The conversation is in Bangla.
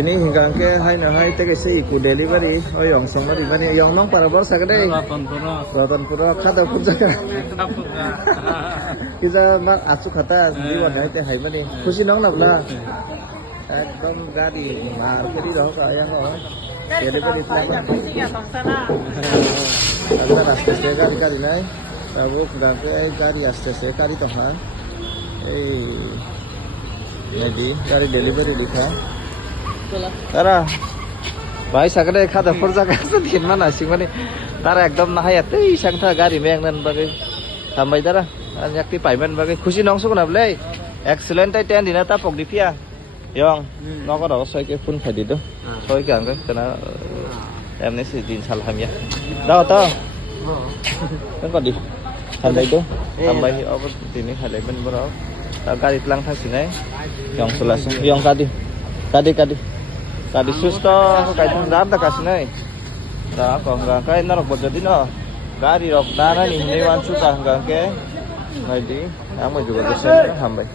Ini hingga ke hai na hai te kaise iku delivery o yong song mari bani yong nong para bor sagade Ratan Pura khata purja kita mak asu khata di wan hai te hai mani khushi nong nabla ekdom gadi mar kedi roh ka yang ho delivery plan agora raste se gadi nai tabu hingga ke gadi aste se gadi to ha ei nadi gadi delivery likha তারা ভাই সাগরে খাতা ফরজা কাছে দিন মানা সিংমানি তারা একদম না হায়াতে এই সাংথা গাড়ি মেংনান বাগে থামবাই তারা আর একটি পাইমেন বাগে খুশি নংস কোনাবলে এক্সেলেন্ট টাই টেন দিনা তা পগদি ফিয়া ইয়ং নগর সয়কে ফুন খাই দিতো সয়কে আঙ্গে কেনা এমনি সি দিন সাল হামিয়া দাও তো নং কদি থামবাই তো থামবাই অব দিনি খাইলেবেন বড় তা গাড়ি প্লাং থাসিনাই ইয়ং সুলাস ইয়ং kadi tadi susto kayak tenggelam tak kasih nih dah kok enggak kayak narok berdiri no gari rok tanah nih hewan suka enggak ke jadi kamu juga bisa hambai